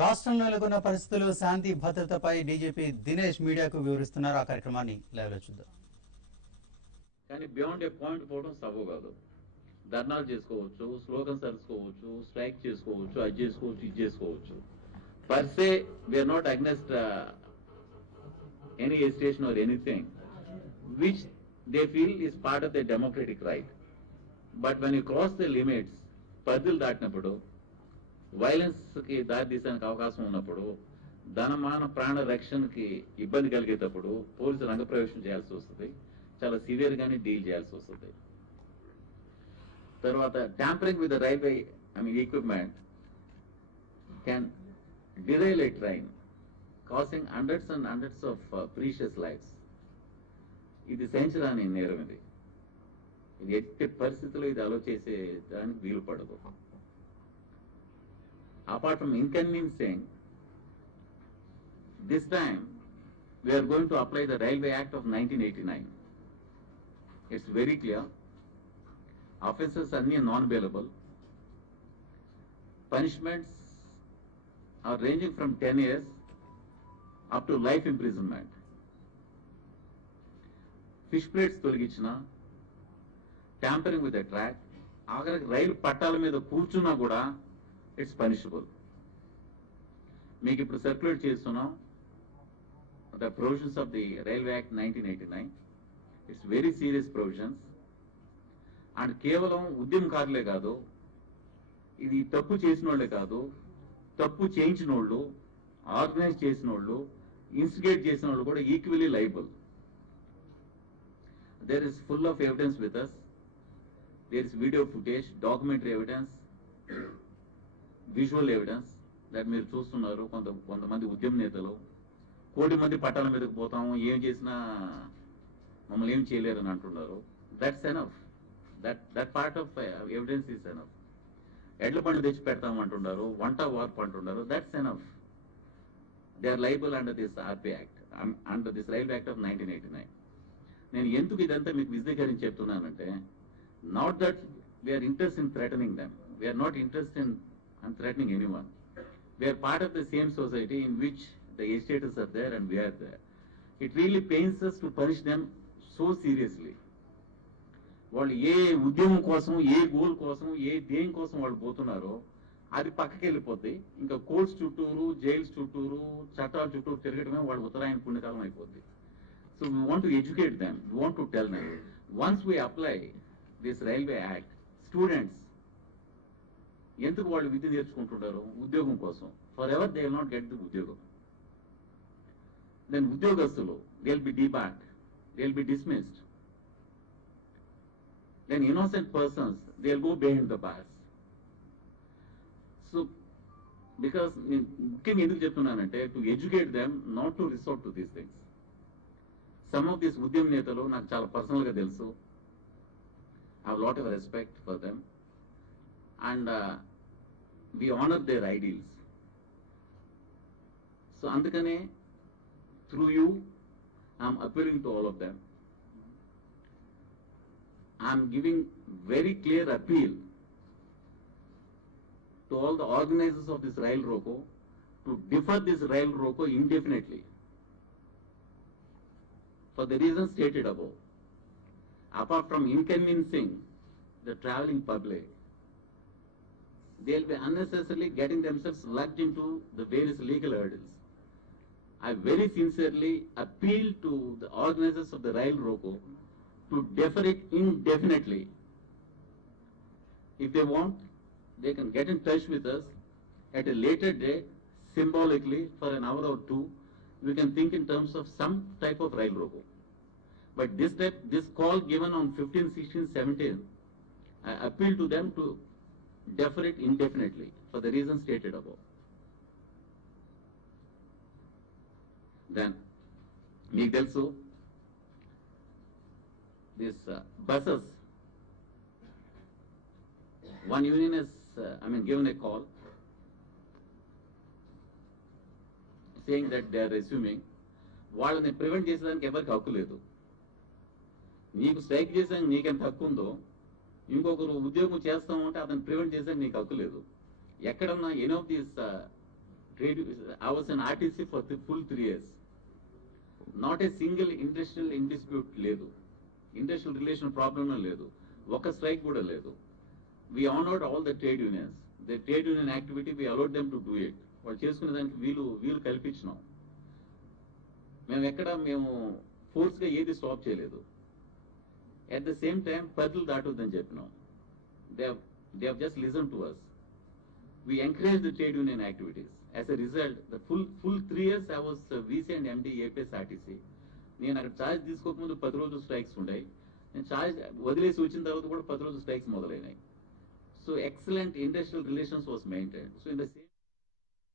రాష్ట్రంలో నెలకొన్న పరిస్థితులు శాంతి భద్రతపై డీజీపీ దినేష్ మీడియాకు వివరిస్తున్నారు. ఆ కార్యక్రమాన్ని లైవ్ లో చూద్దాం. కానీ బియాండ్ ఏ పాయింట్ పోవడం సబబు కాదు. ధర్నాలు చేసుకోవచ్చు, స్లోగన్స్ అరుచుకోవచ్చు, స్ట్రైక్ చేసుకోవచ్చు, అది చేసుకోవచ్చు, ఇది చేసుకోవచ్చు. Per se we are not against any agitation or anything which they feel is part of the democratic right. But when you cross the limits, పరిధులు దాటినప్పుడు, వైలెన్స్ కి దారి తీసానికి అవకాశం ఉన్నప్పుడు, ధనమాన ప్రాణ రక్షణకి ఇబ్బంది కలిగేటప్పుడు పోలీసు రంగప్రవేశం చేయాల్సి వస్తుంది. చాలా సివియర్ గానే డీల్ చేయాల్సి వస్తుంది. తర్వాత tampering with the railway equipment can derail a train, causing hundreds and hundreds of precious lives. ఇది సహించరాని నేరం. ఇది ఎట్టి పరిస్థితుల్లో ఇది అలో చేసే దానికి వీలు పడదు. Apart from inconveniencing, this time we are going to apply the Railway Act of 1989. It's very clear. Offences are non-bailable. Punishments are ranging from 10 years up to life imprisonment. Fish plates toligichina, tampering with the track, ఆఖరికి రైలు పట్టాల మీద కూర్చున్నా కూడా it's punishable. మీకు ఇప్పుడు సర్క్యులేట్ చేస్తున్నాం the provisions of the railway act 1989. It's very serious provisions. And కేవలం ఉద్యమకారులే కాదు, ఇది తప్పు చేసిన వాళ్ళే కాదు, తప్పు చేయించిన వాళ్ళు, ఆర్గనైజ్ చేసిన వాళ్ళు, ఇన్స్టిగేట్ చేసిన వాళ్ళు కూడా equally liable. There is full of evidence with us. There is video footage, documentary evidence, visual evidence that మీరు చూస్తున్నారు. కొంతమంది ఉద్యమ నేతలు 1 కోటి మంది పట్టాల మీదకి పోతాము, ఏం చేసినా మమ్మల్ని ఏం చేయలేరు అని అంటున్నారు. That's enough. That part of evidence is enough. ఎడ్ల బండి తెచ్చి పెడతామంటున్నారు, వంట వార్పు అంటున్నారు. That's enough. They are liable under this RP act, under this railway act of 1989. నేను ఎందుకు ఇదంతా మీకు విశదీకరించి చెప్తున్నానంటే, not that we're interest in threatening them. We're not interest in threatening anyone. We are part of the same society in which the agitators are there and we are there. It really pains us to punish them so seriously. వాళ్ళు ఏ ఉద్యమం కోసం, ఏ గోల్ కోసం, ఏ దేని కోసం వాళ్ళు పోతున్నారో అది పక్కకి వెళ్ళిపోద్ది. ఇంకా కోర్ట్స్ చుట్టూరు, జైల్స్ చుట్టూరు, చట్టాల చుట్టూరు తిరగడమే వాళ్ళ ఉత్తరాయణ పుణ్యకాలం అయిపోద్ది. So we want to educate them, we want to tell them. Once we apply this railway act, students ఎందుకు వాళ్ళు విద్య నేర్చుకుంటుంటారు? ఉద్యోగం కోసం. For ever they will not get the ఉద్యోగం. దెన్ ఉద్యోగస్తులు they will be debarred, they will be dismissed. Then innocent persons they will go behind the bars. So because ముఖ్యంగా ఎందుకు చెప్తున్నానంటే, to educate them, not to resort to these things. Some of these ఉద్యమ నేతలు నాకు చాలా పర్సనల్ గా తెలుసు. I have lot of respect for them and we honor their ideals. So andukane through you I am appealing to all of them. I am giving very clear appeal to all the organizers of this rail roko to defer this rail roko indefinitely for the reasons stated above. Apart from inconveniencing the traveling public, they will be unnecessarily getting themselves lugged into the various legal hurdles. I very sincerely appeal to the organizers of the Rail Roko to defer it indefinitely. If they want, they can get in touch with us at a later date, symbolically for an hour or two. We can think in terms of some type of Rail Roko. But this call given on 15, 16, 17, I appeal to them to defer it indefinitely for the reasons stated above. Then, మీకు తెలుసు, this buses, one union has given a call saying that they are resuming. వాళ్ళని ప్రివెంట్ చేసేదానికి ఎవరికి హక్కు లేదు. నీకు స్ట్రైక్ చేసాక నీకెంత హక్కు ఉందో, ఇంకొకరు ఉద్యోగం చేస్తామంటే అతను ప్రివెంట్ చేసాక నీకు హక్కు లేదు. ఎక్కడన్నా any of these trade, I was an RTC for the full 3 years. Not a single industrial indispute లేదు, ఇండస్ట్రియల్ రిలేషన్ ప్రాబ్లమ్ లేదు, ఒక స్ట్రైక్ కూడా లేదు. We honored all the trade unions. The trade union activity, we allowed them to do it. వాళ్ళు చేసుకునే దానికి వీలు కల్పించినాం. మేము ఫోర్స్గా ఏది స్టాప్ చేయలేదు. At the same time, పరిధులు దాటొద్దని చెప్పినాం. They have just listened to us. We encouraged the trade union activities. As a result, the full 3 years I was VC and MD APS RTC. నేను అక్కడ ఛార్జ్ తీసుకోకముందు 10 రోజులు స్ట్రైక్స్ ఉన్నాయి. నేను ఛార్జ్ వదిలేసి వచ్చిన తర్వాత కూడా 10 రోజులు స్ట్రైక్స్ మొదలైనాయి. So excellent industrial relations was maintained. So in the same